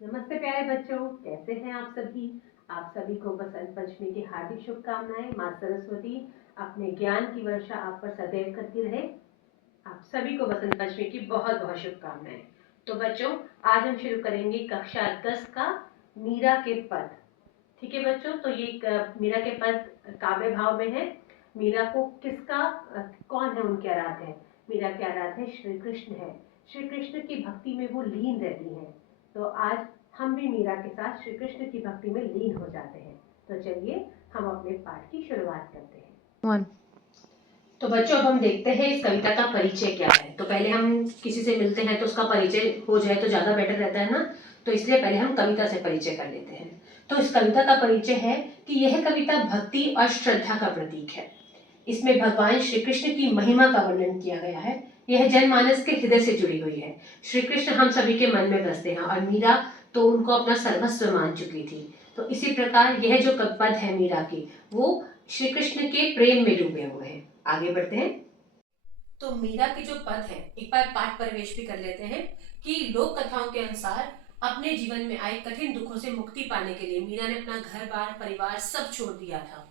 नमस्ते प्यारे बच्चों, कैसे हैं आप सभी। आप सभी को बसंत पंचमी की हार्दिक शुभकामनाएं। माँ सरस्वती अपने ज्ञान की वर्षा आप पर सदैव करती रहे। आप सभी को बसंत पंचमी की बहुत बहुत शुभकामनाएं। तो बच्चों, आज हम शुरू करेंगे कक्षा 10 का मीरा के पद। ठीक है बच्चों, तो ये मीरा के पद काव्य भाव में है। मीरा को कौन है उनके आराध्य है। मीरा के आराध्य श्री कृष्ण है। श्री कृष्ण की भक्ति में वो लीन रहती हैं। तो आज हम भी मीरा के साथ श्री कृष्ण की भक्ति में लीन हो जाते हैं। तो चलिए हम अपने पाठ की शुरुआत करते हैं। 1 तो बच्चों, अब हम देखते हैं इस कविता का परिचय क्या है। तो पहले हम किसी से मिलते हैं तो उसका परिचय हो जाए तो ज्यादा बेटर रहता है ना। तो इसलिए पहले हम कविता से परिचय कर लेते हैं। तो इस कविता का परिचय है कि यह कविता भक्ति और श्रद्धा का प्रतीक है। इसमें भगवान श्री कृष्ण की महिमा का वर्णन किया गया है। यह जनमानस के हृदय से जुड़ी हुई है। श्री कृष्ण हम सभी के मन में बसते हैं और मीरा तो उनको अपना सर्वस्व मान चुकी थी। तो इसी प्रकार यह जो पद है मीरा की, वो श्री कृष्ण के प्रेम में डूबे हुए हैं। आगे बढ़ते हैं। तो मीरा के जो पद है, एक बार पाठ परिवेश भी कर लेते हैं कि लोक कथाओं के अनुसार अपने जीवन में आए कठिन दुखों से मुक्ति पाने के लिए मीरा ने अपना घर बार परिवार सब छोड़ दिया था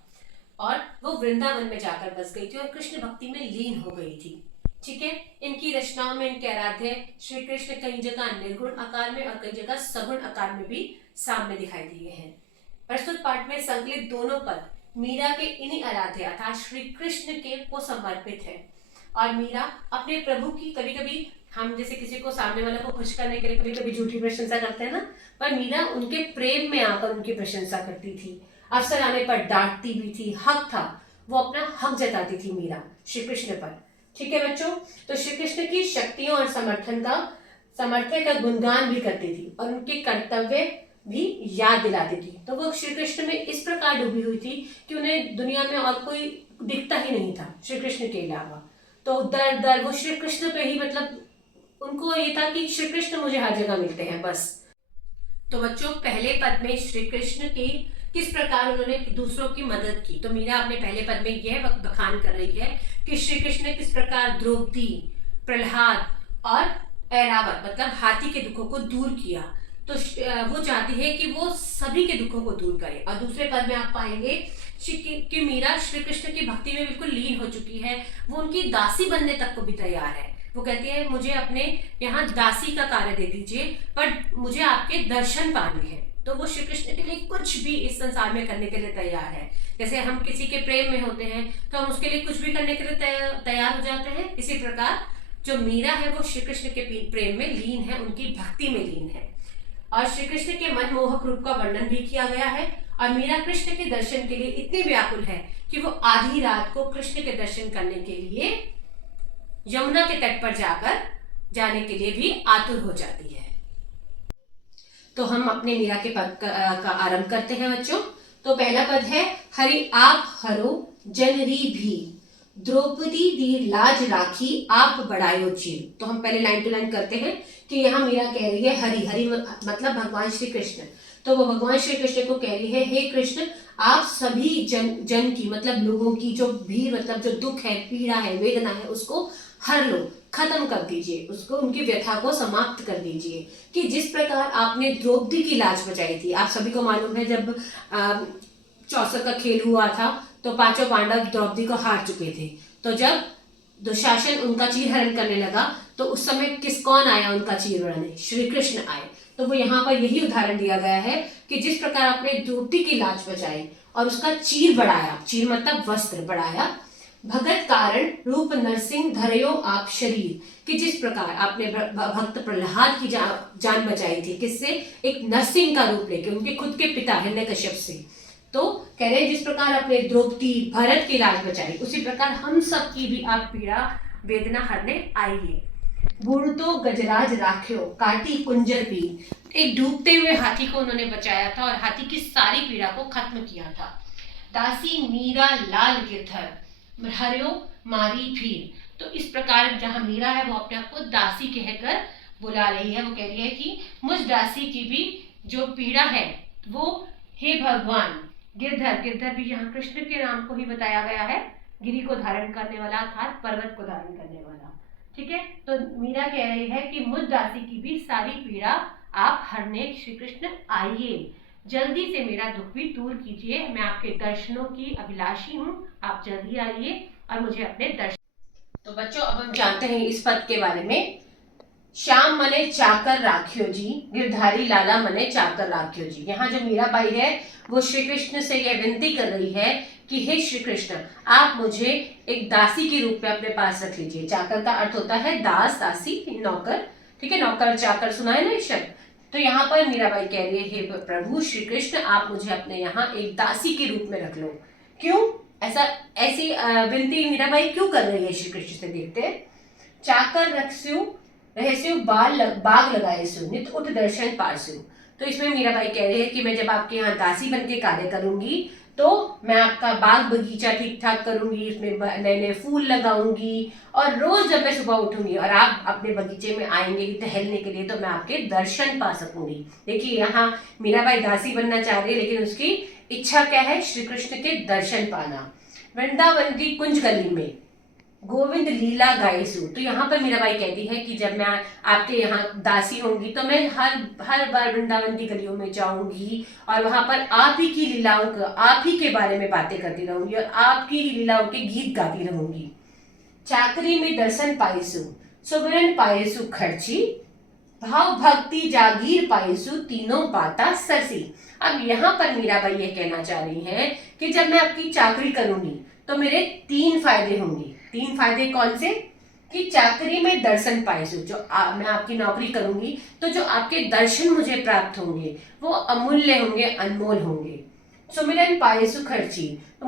और वो वृंदावन में जाकर बस गई थी और कृष्ण भक्ति में लीन हो गई थी। ठीक है। इनकी रचनाओं में इनके आराध्य श्री कृष्ण कई जगह निर्गुण आकार में और कई जगह सगुण आकार में भी सामने दिखाई दिए हैं। प्रस्तुत पाठ में संकलित दोनों पद मीरा के इन्हीं आराध्य अर्थात श्री कृष्ण के को समर्पित है। और मीरा अपने प्रभु की, कभी कभी हम जैसे किसी को सामने वाले को खुश करने के लिए कभी कभी झूठी प्रशंसा करते हैं ना, पर मीरा उनके प्रेम में आकर उनकी प्रशंसा करती थी। अवसर आने पर डांटती भी थी। हक था, वो अपना हक जताती थी मीरा श्री कृष्ण पर। ठीक है बच्चों, तो श्री कृष्ण की शक्तियों और समर्थन का गुणगान भी करती थी और उनके कर्तव्य भी याद दिलाती थी। तो वो श्री कृष्ण में इस प्रकार डूबी हुई थी कि उन्हें दुनिया में और कोई दिखता ही नहीं था श्री कृष्ण के अलावा। तो दर दर वो श्री कृष्ण पे ही, मतलब उनको ये था कि श्री कृष्ण मुझे हर जगह मिलते हैं बस। तो बच्चों, पहले पद में श्री कृष्ण की किस प्रकार उन्होंने दूसरों की मदद की, तो मीरा अपने पहले पद में यह बखान कर रही है कि श्री कृष्ण ने किस प्रकार द्रौपदी, प्रहलाद और ऐरावत मतलब हाथी के दुखों को दूर किया। तो वो चाहती है कि वो सभी के दुखों को दूर करे। और दूसरे पद में आप पाएंगे कि मीरा श्री कृष्ण की भक्ति में बिल्कुल लीन हो चुकी है। वो उनकी दासी बनने तक को भी तैयार है। वो कहती है मुझे अपने यहाँ दासी का कार्य दे दीजिए, पर मुझे आपके दर्शन पाने हैं। तो वो श्री कृष्ण के लिए कुछ भी इस संसार में करने के लिए तैयार है। जैसे हम किसी के प्रेम में होते हैं तो हम उसके लिए कुछ भी करने के लिए तैयार हो जाते हैं। इसी प्रकार जो मीरा है वो श्री कृष्ण के प्रेम में लीन है, उनकी भक्ति में लीन है। और श्री कृष्ण के मनमोहक रूप का वर्णन भी किया गया है। और मीरा कृष्ण के दर्शन के लिए इतनी व्याकुल है कि वो आधी रात को कृष्ण के दर्शन करने के लिए यमुना के तट पर जाने के लिए भी आतुर हो जाती है। तो हम अपने मीरा के पद का आरंभ करते हैं बच्चों। तो पहला पद है, हरि आप हरो जनरी भी, द्रौपदी दी लाज राखी आप बढ़ायो चीर। तो हम पहले लाइन टू लाइन करते हैं कि यहाँ मीरा कह रही है हरि, हरि मतलब भगवान श्री कृष्ण। तो वो भगवान श्री कृष्ण को कह रही है, हे कृष्ण आप सभी जन की मतलब लोगों की जो भी मतलब जो दुख है, पीड़ा है, वेदना है, उसको हर लो, खत्म कर दीजिए, उसको उनकी व्यथा को समाप्त कर दीजिए। कि जिस प्रकार आपने द्रौपदी की लाज बचाई थी। आप सभी को मालूम है जब चौसर का खेल हुआ था तो पांचों पांडव द्रौपदी को हार चुके थे। तो जब दुशासन उनका चीर हरण करने लगा तो उस समय कौन आया उनका चीर हरण? श्री कृष्ण आए। तो वो यहाँ पर यही उदाहरण दिया गया है कि जिस प्रकार आपने द्रौपदी की लाज बचाई और उसका चीर बढ़ाया, चीर मतलब वस्त्र बढ़ाया, भगत कारण रूप नरसिंह धरयो आप शरीर। कि जिस प्रकार आपने भक्त प्रहलाद की जान बचाई थी, किससे? एक नरसिंह का रूप लेके, उनके खुद के पिता हिरण्यकश्यप से। तो कह रहे जिस प्रकार आपने द्रौपदी भरत की लाज बचाई, उसी प्रकार हम सब की भी आप पीड़ा वेदना हरने आइए। बूढ़तो गजराज राख्यो काटी कुंजर पी। एक डूबते हुए हाथी को उन्होंने बचाया था और हाथी की सारी पीड़ा को खत्म किया था। दासी मीरा लाल गिरधर हरियो मारी भीर। तो इस प्रकार जहां मीरा है वो अपने आप को दासी कहकर बुला रही है। वो कह रही है कि मुझ दासी की भी जो पीड़ा है वो, हे भगवान, गिरधर, गिरधर भी यहाँ कृष्ण के नाम को ही बताया गया है, गिरी को धारण करने वाला अर्थात पर्वत को धारण करने वाला। ठीक है। तो मीरा कह रही है कि मुझ दासी की भी सारी पीड़ा आप हरनेक श्री कृष्ण आइए, जल्दी से मेरा दुख भी दूर कीजिए, मैं आपके दर्शनों की अभिलाषी हूँ, आप जल्दी आइए और मुझे अपने दर्शन। तो बच्चों अब हम जानते हैं इस पद के बारे में। श्याम मने चाकर राखियो जी, गिरधारी लाला मने चाकर राखियो जी। यहाँ जो मीराबाई है वो श्री कृष्ण से यह विनती कर रही है कि हे श्री कृष्ण, आप मुझे एक दासी के रूप में अपने पास रख लीजिए। चाकर का अर्थ होता है दास, दासी, नौकर। ठीक है, नौकर चाकर सुना है ना इस शब्द। तो यहाँ पर मीराबाई कह रही है, हे प्रभु श्री कृष्ण, आप मुझे अपने यहाँ एक दासी के रूप में रख लो। क्यों ऐसी विनती मीराबाई क्यों कर रही है श्री कृष्ण से, देखते हैं। चाकर रखस्यु रहस्यु बाग लगाए सु, नित उठ दर्शन पासु। तो इसमें मीराबाई कह रही है कि मैं जब आपके यहाँ दासी बन के कार्य करूंगी तो मैं आपका बाग बगीचा ठीक ठाक करूंगी, इसमें नए नए फूल लगाऊंगी, और रोज जब मैं सुबह उठूंगी और आप अपने बगीचे में आएंगे टहलने के लिए तो मैं आपके दर्शन पा सकूंगी। देखिए यहाँ मीराबाई दासी बनना चाह रही है, लेकिन उसकी इच्छा क्या है, श्री कृष्ण के दर्शन पाना। वृंदावन की कुंज गली में गोविंद लीला गायसु। तो यहाँ पर मीराबाई कहती है कि जब मैं आपके यहाँ दासी होंगी तो मैं हर बार वृंदावन की गलियों में जाऊंगी और वहां पर आप ही की लीलाओं का, आप ही के बारे में बातें करती रहूंगी और आपकी लीलाओं के गीत गाती रहूंगी। चाकरी में दर्शन पाइसु, सुवर्ण पाइसु खर्ची, भाव भक्ति जागीर पाइसु, तीनों बाता सरसी। अब यहाँ पर मीराबाई ये कहना चाह रही है कि जब मैं आपकी चाकरी करूंगी तो मेरे 3 फायदे होंगे। 3 फायदे कौन से, कि चाकरी में दर्शन पाइसु, जो मैं आपकी नौकरी करूंगी तो जो आपके दर्शन मुझे प्राप्त होंगे वो अमूल्य होंगे, अनमोल होंगे। सुमिरन पाइसु खर्ची, तो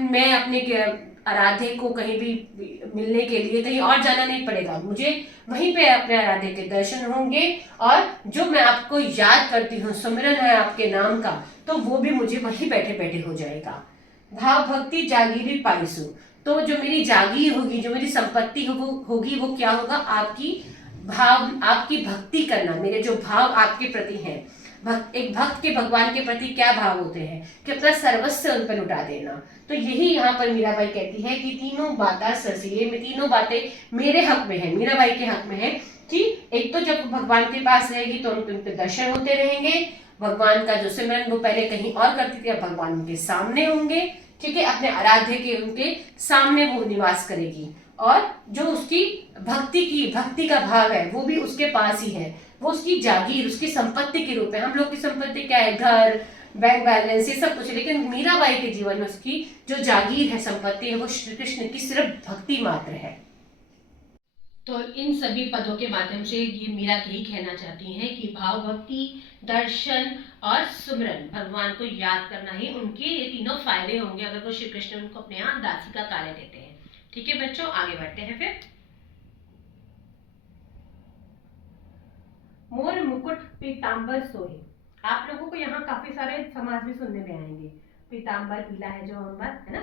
मैं अपने आराध्य को कहीं भी मिलने के लिए कहीं और जाना नहीं पड़ेगा, मुझे वहीं पे अपने आराध्य के दर्शन होंगे, और जो मैं आपको याद करती हूँ, सुमिरन है आपके नाम का, तो वो भी मुझे वहीं बैठे बैठे हो जाएगा। भाव भक्ति जागीरी पाइसु, तो जो मेरी जागीर होगी, जो मेरी संपत्ति होगी वो क्या होगा, आपकी भक्ति करना। मेरे जो भाव आपके प्रति हैं, एक भक्त के भगवान के प्रति क्या भाव होते हैं कि अपना सर्वस्व उन पर लुटा देना। तो यही यहाँ पर मीराबाई कहती है कि तीनों बातें सरसीले में, तीनों बातें मेरे हक में है, मीराबाई के हक में है। कि एक तो जब भगवान के पास रहेगी तो उनके दर्शन होते रहेंगे, भगवान का जो सिमरन वो पहले कहीं और करती थी अब भगवान उनके सामने होंगे, ठीक है, अपने आराध्य के उनके सामने वो निवास करेगी, और जो उसकी भक्ति का भाव है वो भी उसके पास ही है, वो उसकी जागीर, उसकी संपत्ति के रूप में। हम लोग की संपत्ति क्या है, घर, बैंक बैलेंस, ये सब कुछ, लेकिन मीराबाई के जीवन में उसकी जो जागीर है, संपत्ति है, वो श्री कृष्ण की सिर्फ भक्ति मात्र है। तो इन सभी पदों के माध्यम से ये मीरा यही कहना चाहती हैं कि भाव भक्ति, दर्शन और सुमरन, भगवान को याद करना ही उनके ये तीनों फायदे होंगे अगर वो श्री कृष्ण उनको अपने यहाँ दासी का कार्य देते हैं। ठीक है बच्चों, आगे बढ़ते हैं फिर। मोर मुकुट पीतांबर सोहे। आप लोगों को यहाँ काफी सारे समाज भी सुनने में आएंगे। पीतांबर पीला है जो अंबर है ना,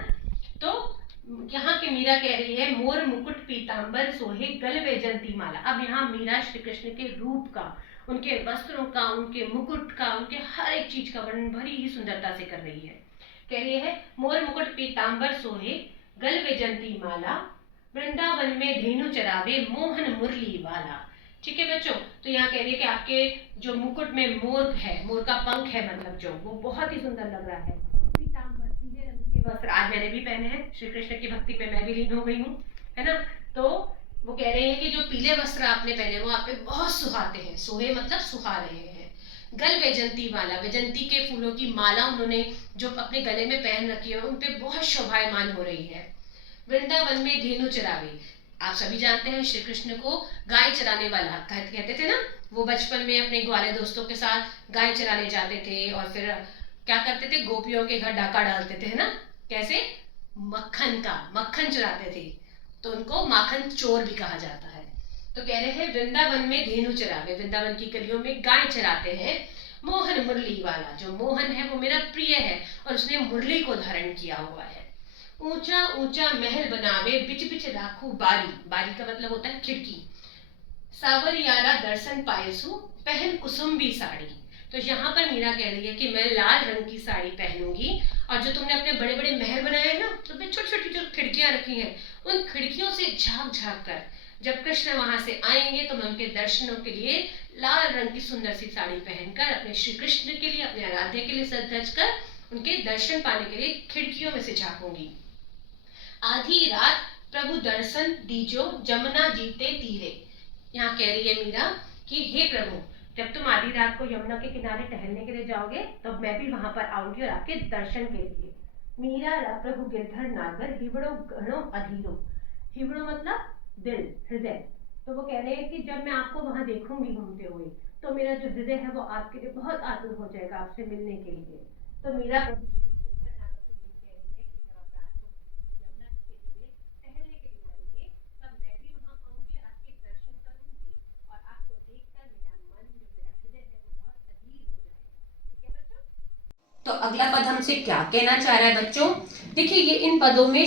तो यहाँ के मीरा कह रही है मोर मुकुट पीतांबर सोहे गल वैजंती माला। अब यहाँ मीरा श्री कृष्ण के रूप का, उनके वस्त्रों का, उनके मुकुट का, उनके हर एक चीज का वर्णन बड़ी ही सुंदरता से कर रही है। कह रही है मोर मुकुट पीतांबर सोहे गल वैजंती माला, वृंदावन में धेनु चरावे मोहन मुरली वाला। ठीक है बच्चों, तो यहाँ कह रही है कि आपके जो मुकुट में मोर है, मोर का पंख है, मतलब जो वो बहुत ही सुंदर लग रहा है। पीतांबर पीले रंग के वस्त्र आज मैंने भी पहने हैं, श्री कृष्ण की भक्ति में मैं भी लीन हो गई हूँ, है ना। तो वो कह रहे हैं कि जो पीले वस्त्र आपने पहने वो आप पे बहुत सुहाते हैं, सोहे मतलब सुहा रहे हैं। गल वैजंती माला, वैजंती के फूलों की माला उन्होंने जो अपने गले में पहन रखी है उन पे बहुत शोभायमान हो रही है। वृंदावन में धेनु चरावे, आप सभी जानते हैं श्री कृष्ण को गाय चराने वाला कहते थे ना। वो बचपन में अपने ग्वाले दोस्तों के साथ गाय चराने जाते थे और फिर क्या करते थे, गोपियों के घर डाका डालते थे, है ना। कैसे, मक्खन चुराते थे, तो उनको माखन चोर भी कहा जाता है। तो कह रहे हैं वृंदावन में धेनु चरावे, वृंदावन की गलियों में गाय चराते हैं। मोहन मुरली वाला, जो मोहन है वो मेरा प्रिय है और उसने मुरली को धारण किया हुआ है। ऊंचा ऊंचा महल बनावे बिच बिच राखू बारी, बारी का मतलब होता है खिड़की। सावरियारा दर्शन पायसु पहन कुसुम्बी साड़ी। तो यहाँ पर मीरा कह रही है कि मैं लाल रंग की साड़ी पहनूंगी और जो तुमने अपने बड़े बड़े महल बनाए हैं ना, तो छोटी छोटी जो खिड़कियां रखी हैं उन खिड़कियों से झांक झांक कर जब कृष्ण वहां से आएंगे तो मैं उनके दर्शनों के लिए लाल रंग की सुंदर सी साड़ी पहनकर अपने श्री कृष्ण के लिए, अपने आराध्य के लिए सज धज कर उनके दर्शन पाने के लिए खिड़कियों में से झांकूंगी। आधी रात प्रभु दर्शन दीजो जमुना जीते तीरे। यहाँ कह रही है मीरा कि हे प्रभु, जब तुम आधी रात को यमुना के किनारे टहलने के लिए जाओगे तो मैं भी वहां पर आऊंगी और आपके दर्शन के लिए। मीरा रा प्रभु गिरधर नागर हिबड़ो घणो अधीरो। हिबड़ो मतलब दिल, हृदय। तो वो कह रहे हैं कि जब मैं आपको वहां देखूंगी घूमते हुए तो मेरा जो हृदय है वो आपके लिए बहुत आतुर हो जाएगा आपसे मिलने के लिए। तो मीरा प्रभु तो अगला पद हमसे क्या कहना चाह रहा है बच्चों? देखिए, ये इन पदों में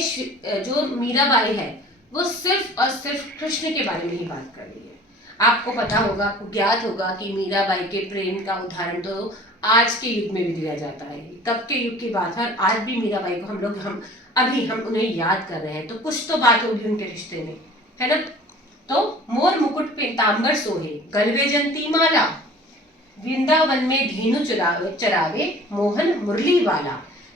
जो मीराबाई है वो सिर्फ और सिर्फ कृष्ण के बारे में ही बात कर रही है। आपको पता होगा, आपको ज्ञात होगा कि मीराबाई के प्रेम का उदाहरण तो आज के युग में भी दिया जाता है। कब के युग की बात है, और आज भी मीराबाई को हम उन्हें याद कर रहे हैं, तो कुछ तो बात होगी उनके रिश्ते में, है ना? तो मोर मुकुट पीतांबर सोहे गलवे जंती माला, वृंदावन में धेनु चरावे मोहन मुरली वाला।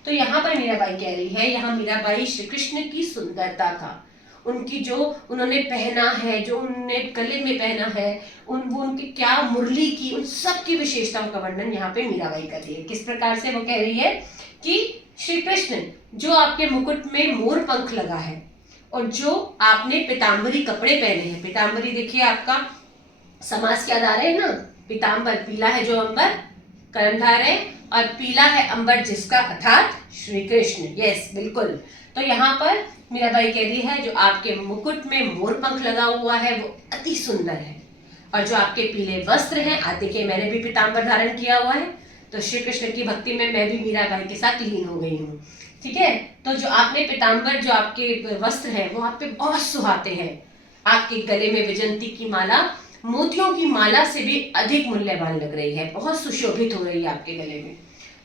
तो यहाँ पर मीराबाई कह रही है, यहाँ मीराबाई श्री कृष्ण की सुंदरता का, उनकी जो उन्होंने पहना है, जो उन्होंने गले में पहना है, वो उनकी क्या मुरली की, उन सब की विशेषताओं का वर्णन यहाँ पे मीराबाई कर रही है। किस प्रकार से वो कह रही है कि श्री कृष्ण जो आपके मुकुट में मोर पंख लगा है और जो आपने पीताम्बरी कपड़े पहने हैं। पीताम्बरी देखिए, आपका समास क्या दा रहे हैं ना, पीताम्बर पीला है जो अंबर, कर्णधार है, और पीला है अंबर जिसका, अर्थात श्री कृष्ण। यस, बिल्कुल। तो यहाँ पर मीराबाई कह रही है जो आपके मुकुट में मोर पंख लगा हुआ है वो अति सुंदर है, और जो आपके पीले वस्त्र हैं, आज देखिए मैंने भी पीताम्बर धारण किया हुआ है, तो श्री कृष्ण की भक्ति में मैं भी मीराबाई के साथ लीन हो गई हूँ। ठीक है, तो जो आपने पीताम्बर, जो आपके वस्त्र है वो आप पे बहुत सुहाते हैं। आपके गले में विजंती की माला मोतियों की माला से भी अधिक मूल्यवान लग रही है, बहुत सुशोभित हो रही है आपके गले में।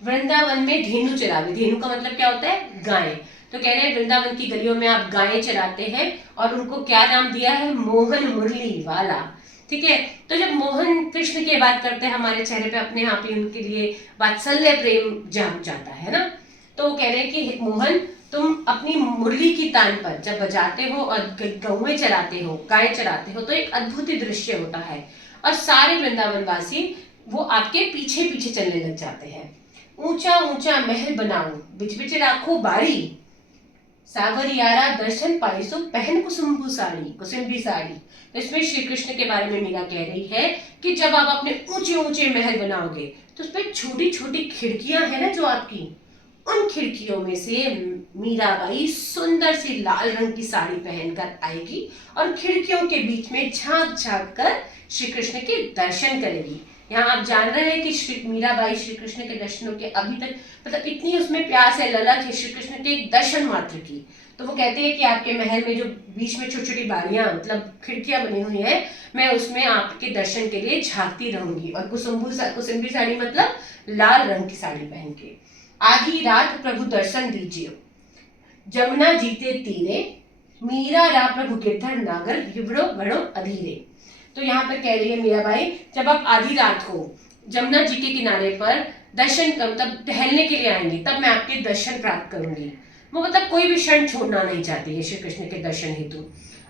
वृंदावन में धेनु चरावे, धेनु का मतलब क्या होता है? गाय। तो कह रहे हैं वृंदावन की गलियों में आप गायें चराते हैं, और उनको क्या नाम दिया है? मोहन मुरली वाला। ठीक है, तो जब मोहन कृष्ण की बात करते हैं हमारे चेहरे पे अपने आप ही उनके लिए वात्सल्य प्रेम जाग जाता है ना। तो वो कह रहे हैं कि मोहन, तुम अपनी मुरली की तान पर जब बजाते हो और गौएं चराते हो, गाय चराते हो, तो एक अद्भुत दृश्य होता है, और सारे वृंदावन वासी वो आपके पीछे पीछे चलने लग जाते हैं। ऊंचा ऊंचा महल बनाओ बिच बिच राखो बारी, सागरियारा दर्शन पाइसो पहन कुसुम्बी साड़ी। तो इसमें श्री कृष्ण के बारे में मीरा कह रही है कि जब आप अपने ऊंचे ऊंचे महल बनाओगे तो उसमें छोटी छोटी खिड़कियां है ना जो आपकी, उन खिड़कियों में से मीराबाई सुंदर सी लाल रंग की साड़ी पहनकर आएगी और खिड़कियों के बीच में झांक झांक कर श्री कृष्ण के दर्शन करेगी। यहाँ आप जान रहे हैं कि मीराबाई श्री कृष्ण के दर्शनों के अभी तक मतलब इतनी उसमें प्यास है, ललक है श्री कृष्ण के दर्शन मात्र की। तो वो कहते हैं कि आपके महल में जो बीच में छोटी छोटी बारियां मतलब खिड़कियां बनी हुई हैं, मैं उसमें आपके दर्शन के लिए झांकती रहूंगी। और कुसुम्बी साड़ी मतलब लाल रंग की साड़ी पहन के। आधी रात प्रभु दर्शन दीजिए जमुना जीते तीरे, मीरा रा प्रभु गिरधर नागर हिबड़ो गढ़ो अधीरे। तो यहाँ पर कह रही है मीराबाई, जब आप आधी रात को जमुना जी के किनारे पर दर्शन तब टहलने के लिए आएंगी तब मैं आपके दर्शन प्राप्त करूंगी। वो मतलब कोई भी क्षण छोड़ना नहीं चाहती है श्री कृष्ण के दर्शन हेतु।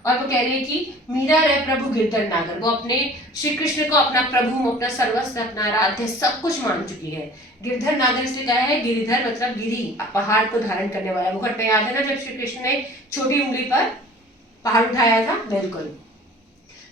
और वो कह रही है कि मीरा रहे प्रभु गिरधर नागर, वो अपने श्री कृष्ण को अपना प्रभु, अपना सर्वस्व, अपना आराध्य सब कुछ मान चुकी है। गिरधर नागर इसलिए कहा है, गिरिधर मतलब गिरी, पहाड़ को धारण करने वाला। मुखट पे याद है ना जब श्री कृष्ण ने छोटी उंगली पर पहाड़ उठाया था, बिल्कुल।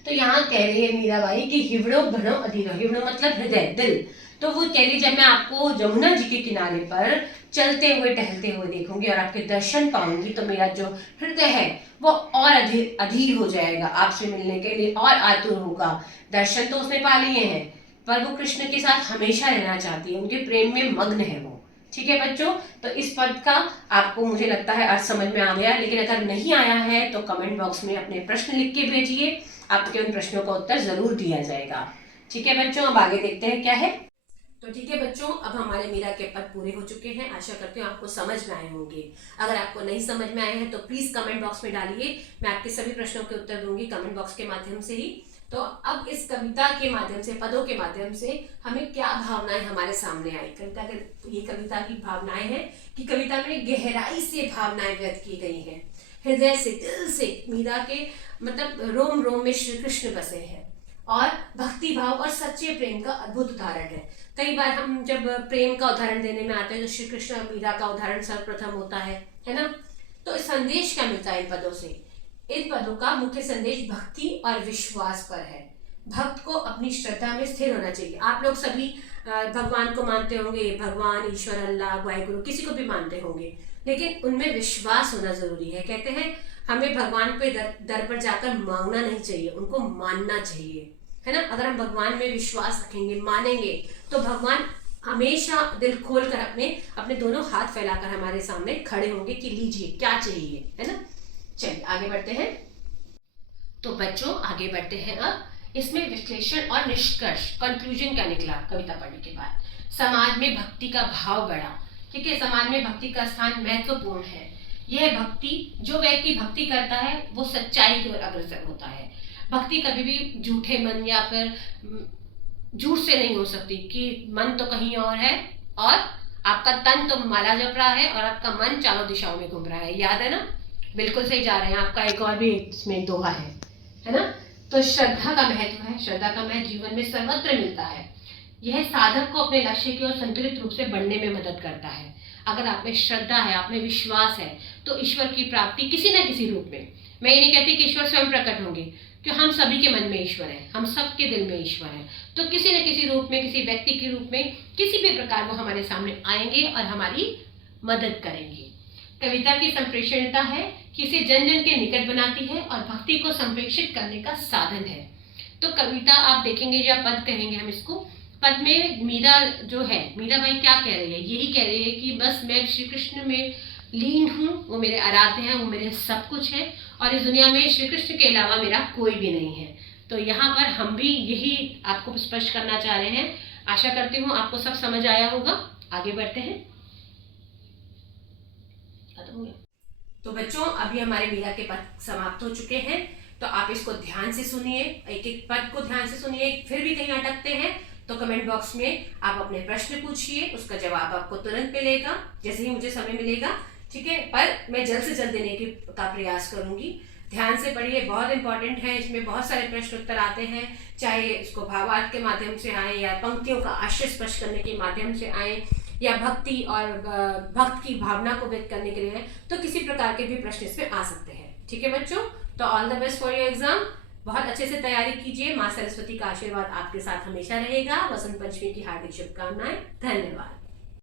तो यहाँ कह रही है मीराबाई कि हिवड़ो घड़ो अधीरो, हिवड़ो मतलब हृदय, दिल। तो वो कह रही जब मैं आपको जमुना जी के किनारे पर चलते हुए टहलते हुए देखूंगी और आपके दर्शन पाऊंगी तो मेरा जो हृदय है वो और अधीर हो जाएगा, आपसे मिलने के लिए और आतुर होगा। दर्शन तो उसने पा लिए हैं पर वो कृष्ण के साथ हमेशा रहना चाहती है, उनके प्रेम में मग्न है वो। ठीक है बच्चों, तो इस पद का आपको मुझे लगता है आज समझ में आ गया, लेकिन अगर नहीं आया है तो कमेंट बॉक्स में अपने प्रश्न लिख के भेजिए, आपके उन प्रश्नों का उत्तर जरूर दिया जाएगा। ठीक है बच्चों, अब आगे देखते हैं क्या है। तो ठीक है बच्चों, अब हमारे मीरा के पद पूरे हो चुके हैं। आशा करती हूँ आपको समझ में आए होंगे। अगर आपको नहीं समझ में आए हैं तो प्लीज कमेंट बॉक्स में डालिए, मैं आपके सभी प्रश्नों के उत्तर दूंगी कमेंट बॉक्स के माध्यम से ही। तो अब इस कविता के माध्यम से, पदों के माध्यम से हमें क्या भावनाएं हमारे सामने आई। ये कविता की भावनाएं हैं कि कविता में गहराई से भावनाएं व्यक्त की गई हैं, हृदय से, दिल से मीरा के मतलब रोम रोम में श्री कृष्ण बसे हैं और भक्ति भाव और सच्चे प्रेम का अद्भुत उदाहरण है। कई बार हम जब प्रेम का उदाहरण देने में आते हैं तो श्री कृष्ण और मीरा का उदाहरण सर्वप्रथम होता है ना। तो संदेश क्या मिलता है इन पदों से? इन पदों का मुख्य संदेश भक्ति और विश्वास पर है। भक्त को अपनी श्रद्धा में स्थिर होना चाहिए। आप लोग सभी भगवान को मानते होंगे, भगवान, ईश्वर, अल्लाह, वाहिगुरु, किसी को भी मानते होंगे, लेकिन उनमें विश्वास होना जरूरी है। कहते हैं हमें भगवान पे दर पर जाकर मांगना नहीं चाहिए, उनको मानना चाहिए, है ना। अगर हम भगवान में विश्वास रखेंगे, मानेंगे, तो भगवान हमेशा दिल खोल कर अपने दोनों हाथ फैलाकर हमारे सामने खड़े होंगे कि लीजिए क्या चाहिए, है ना। चलिए आगे बढ़ते हैं। तो बच्चों आगे बढ़ते हैं। अब इसमें विश्लेषण और निष्कर्ष, कंक्लूजन क्या निकला कविता पढ़ने के बाद? समाज में भक्ति का भाव बढ़ा। ठीक है, समाज में भक्ति का स्थान महत्वपूर्ण है। यह भक्ति, जो व्यक्ति भक्ति करता है वो सच्चाई की ओर अग्रसर होता है। भक्ति कभी भी झूठे मन या फिर झूठ से नहीं हो सकती कि मन तो कहीं और है और आपका तन तो माला जप रहा है और आपका मन चारों दिशाओं में घूम रहा है। याद है ना, बिल्कुल सही जा रहे हैं। आपका एक और भी इसमें दोहा है ना। तो श्रद्धा का महत्व है। श्रद्धा का महत्व जीवन में सर्वत्र मिलता है। यह साधक को अपने लक्ष्य की ओर संतुलित रूप से बढ़ने में मदद करता है। अगर आप में श्रद्धा है, आप में विश्वास है, तो ईश्वर की प्राप्ति किसी न किसी रूप में, मैं ये नहीं कहती कि ईश्वर स्वयं प्रकट होंगे, क्योंकि हम सभी के मन में ईश्वर है, हम सबके दिल में ईश्वर है, तो किसी न किसी रूप में, किसी व्यक्ति के रूप में, किसी भी प्रकार वो हमारे सामने आएंगे और हमारी मदद करेंगे। कविता की संप्रेषणीयता है कि इसे जन जन के निकट बनाती है और भक्ति को संप्रेषित करने का साधन है। तो कविता आप देखेंगे या पद कहेंगे हम इसको, पद में मीरा जो है, मीरा भाई क्या कह रही है? यही कह रही है कि बस मैं श्री कृष्ण में लीन हूँ, वो मेरे आराध्य हैं, वो मेरे सब कुछ है और इस दुनिया में श्री कृष्ण के अलावा मेरा कोई भी नहीं है। तो यहाँ पर हम भी यही आपको स्पष्ट करना चाह रहे हैं। आशा करती हूँ आपको सब समझ आया होगा। आगे बढ़ते हैं। तो बच्चों अभी हमारे मीरा के पद समाप्त हो चुके हैं, तो आप इसको ध्यान से सुनिए, एक एक पद को ध्यान से सुनिए। फिर भी कहीं अटकते हैं तो कमेंट बॉक्स में आप अपने प्रश्न पूछिए, उसका जवाब आपको तुरंत मिलेगा जैसे ही मुझे समय मिलेगा। ठीक है, पर मैं जल्द से जल्द देने का प्रयास करूंगी। ध्यान से पढ़िए, बहुत इंपॉर्टेंट है। इसमें बहुत सारे प्रश्न उत्तर आते हैं, चाहे इसको भावार्थ के माध्यम से आए या पंक्तियों का आशय स्पष्ट करने के माध्यम से आए या भक्ति और भक्त की भावना को व्यक्त करने के लिए, तो किसी प्रकार के भी प्रश्न इसमें आ सकते हैं। ठीक है बच्चों, तो all the best for your exam. बहुत अच्छे से तैयारी कीजिए। माँ सरस्वती का आशीर्वाद आपके साथ हमेशा रहेगा। वसंत पंचमी की हार्दिक शुभकामनाएं। धन्यवाद।